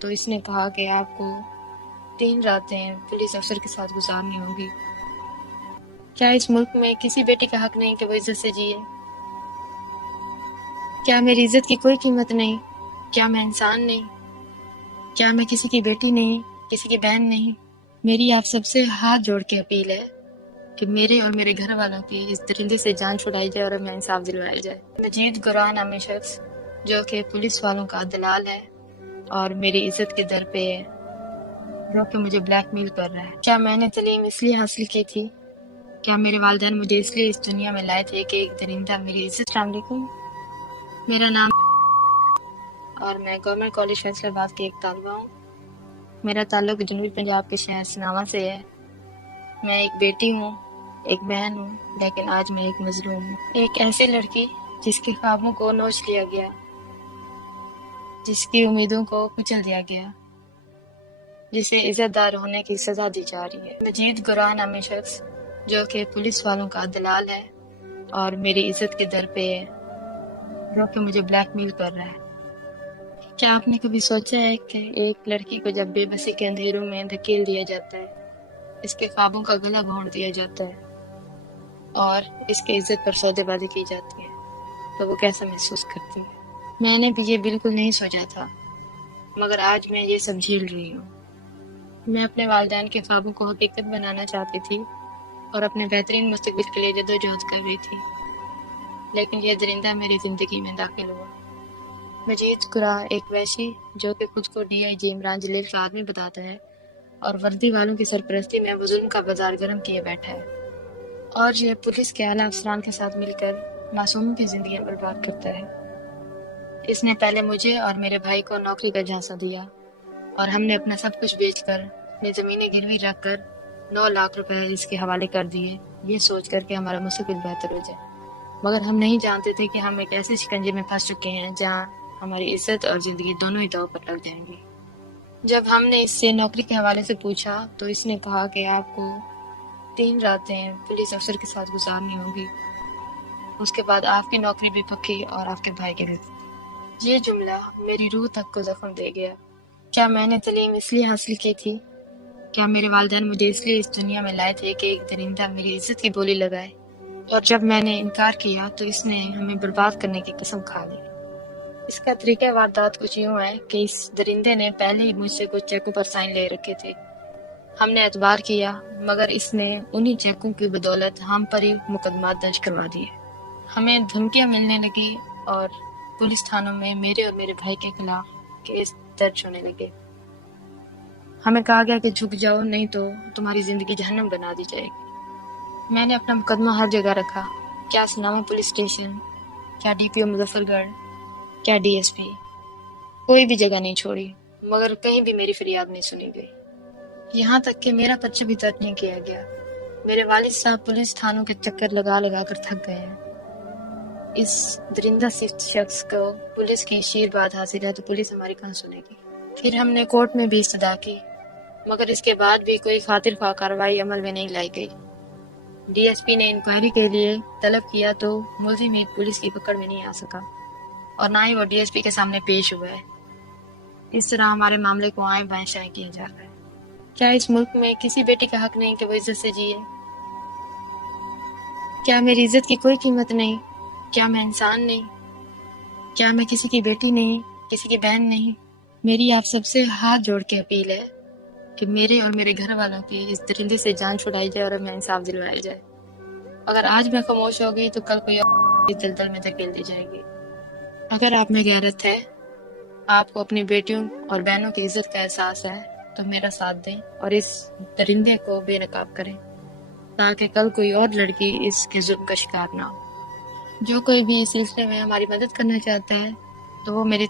تو اس نے کہا کہ آپ کو 3 راتیں پولیس افسر کے ساتھ گزارنی ہوں گی۔ کیا اس ملک میں کسی بیٹی کا حق نہیں کہ وہ عزت سے جیے؟ کیا میری عزت کی کوئی قیمت نہیں؟ کیا میں انسان نہیں؟ کیا میں کسی کی بیٹی نہیں، کسی کی بہن نہیں؟ میری آپ سب سے ہاتھ جوڑ کے اپیل ہے کہ میرے اور میرے گھر والوں کی اس درندے سے جان چھڑائی جائے اور ہمیں انصاف دلوایا جائے۔ مجید گراں نامی شخص جو کہ پولیس والوں کا دلال ہے اور میری عزت کے در پہ ہے، جو کہ مجھے بلیک میل کر رہا ہے۔ کیا میں نے تعلیم اس لیے حاصل کی تھی؟ کیا میرے والدین مجھے اس لیے اس دنیا میں لائے تھے کہ ایک درندہ میری عزت؟ السلام علیکم، میرا نام اور میں گورنمنٹ کالج فیصل آباد کی ایک طالبہ ہوں۔ میرا تعلق جنوبی پنجاب کے شہر سناوا سے ہے۔ میں ایک بیٹی ہوں، ایک بہن ہوں، لیکن آج میں ایک مظلوم ہوں۔ ایک ایسی لڑکی جس کے خوابوں کو نوچ لیا گیا، جس کی امیدوں کو کچل دیا گیا، جسے عزت دار ہونے کی سزا دی جا رہی ہے۔ مجید گراں نامی شخص جو کہ پولیس والوں کا دلال ہے اور میری عزت کے در پہ ہے، جو کہ مجھے بلیک میل کر رہا ہے۔ کیا آپ نے کبھی سوچا ہے کہ ایک لڑکی کو جب بے بسی کے اندھیروں میں دھکیل دیا جاتا ہے، اس کے خوابوں کا گلا گھونٹ دیا جاتا ہے اور اس کی عزت پر سودے بازی کی جاتی ہے، تو وہ کیسا محسوس کرتی ہے؟ میں نے بھی یہ بالکل نہیں سوچا تھا، مگر آج میں یہ سب جھیل رہی ہوں۔ میں اپنے والدین کے خوابوں کو حقیقت بنانا چاہتی تھی اور اپنے بہترین مستقبل کے لیے جدوجہد کر رہی تھی، لیکن یہ درندہ میری زندگی میں داخل ہوا۔ مجید گراں ایک وحشی جو کہ خود کو ڈی آئی جی عمران جلیل کا آدمی بتاتا ہے اور وردی والوں کی سرپرستی میں وہ ظلم کا بازار گرم کیے بیٹھا ہے، اور یہ پولیس کے اعلیٰ افسران کے ساتھ مل کر معصوموں کی زندگیاں برباد کرتا ہے۔ اس نے پہلے مجھے اور میرے بھائی کو نوکری کا جھانسا دیا اور ہم نے اپنا سب کچھ بیچ کر، اپنی زمینیں گروی رکھ کر 9 لاکھ روپے اس کے حوالے کر دیے، یہ سوچ کر کہ ہمارا مستقبل بہتر ہو جائے، مگر ہم نہیں جانتے تھے کہ ہم ایک ایسے شکنجے میں پھنس چکے ہیں جہاں ہماری عزت اور زندگی دونوں ہی داؤ پر لگ جائیں گی۔ جب ہم نے اس سے نوکری کے حوالے سے پوچھا تو اس نے کہا کہ آپ کو 3 راتیں پولیس افسر کے ساتھ گزارنی ہوں گی، اس کے بعد آپ کی نوکری بھی پکی اور آپ کے بھائی کے بھی۔ یہ جملہ میری روح تک کو زخم دے گیا۔ کیا میں نے تعلیم اس لیے حاصل کی تھی؟ کیا میرے والدین مجھے اس لیے اس دنیا میں لائے تھے کہ ایک درندہ میری عزت کی بولی لگائے؟ اور جب میں نے انکار کیا تو اس نے ہمیں برباد کرنے کی قسم کھا لی۔ اس کا طریقہ واردات کچھ یوں ہے کہ اس درندے نے پہلے ہی مجھ سے کچھ چیکوں پر سائن لے رکھے تھے۔ ہم نے اعتبار کیا، مگر اس نے انہی چیکوں کی بدولت ہم پر ہی مقدمات درج کروا دیے۔ ہمیں دھمکیاں ملنے لگی اور پولیس تھانوں میں میرے اور میرے بھائی کے خلاف کیس درج ہونے لگے۔ ہمیں کہا گیا کہ جھک جاؤ، نہیں تو تمہاری زندگی جہنم بنا دی جائے گی۔ میں نے اپنا مقدمہ ہر جگہ رکھا، کیا سناوا پولیس اسٹیشن، کیا ڈی پی او مظفر گڑھ، کیا ڈی ایس پی، کوئی بھی جگہ نہیں چھوڑی، مگر کہیں بھی میری فریاد نہیں سنی گئی۔ یہاں تک کہ میرا پرچہ بھی درج نہیں کیا گیا۔ میرے والد صاحب پولیس تھانوں کے چکر لگا لگا کر تھک گئے ہیں۔ اس درندہ شخص کو پولیس کی شیر بات حاصل ہے تو پولیس ہماری کہاں سنے گی؟ پھر ہم نے کورٹ میں بھی استدعا کی، مگر اس کے بعد بھی کوئی خاطر خواہ کارروائی عمل میں نہیں لائی گئی۔ ڈی ایس پی نے انکوائری کے لیے طلب کیا تو ملزم ہی پولیس کی پکڑ میں نہیں آ سکا اور نہ ہی وہ ڈی ایس پی کے سامنے پیش ہوا ہے۔ اس طرح ہمارے معاملے کو آئیں بائیں شائیں کیا جا رہا ہے۔ کیا اس ملک میں کسی بیٹی کا حق نہیں کہ وہ عزت سے جیے؟ کیا میری عزت کی کوئی قیمت نہیں؟ کیا میں انسان نہیں؟ کیا میں کسی کی بیٹی نہیں، کسی کی بہن نہیں؟ میری آپ سب سے ہاتھ جوڑ کے اپیل ہے کہ میرے اور میرے گھر والوں کی اس درندے سے جان چھڑائی جائے اور ہمیں انصاف دلوایا جائے۔ اگر آج میں خاموش ہو گئی تو کل کوئی اور اس دلدل میں دھکیل دی جائے گی۔ اگر آپ میں غیرت ہے، آپ کو اپنی بیٹیوں اور بہنوں کی عزت کا احساس ہے تو میرا ساتھ دیں اور اس درندے کو بے نقاب کریں تاکہ کل کوئی اور لڑکی اس کے ظلم کا شکار نہ ہو۔ جو کوئی بھی اس سلسلے میں ہماری مدد کرنا چاہتا ہے تو وہ میری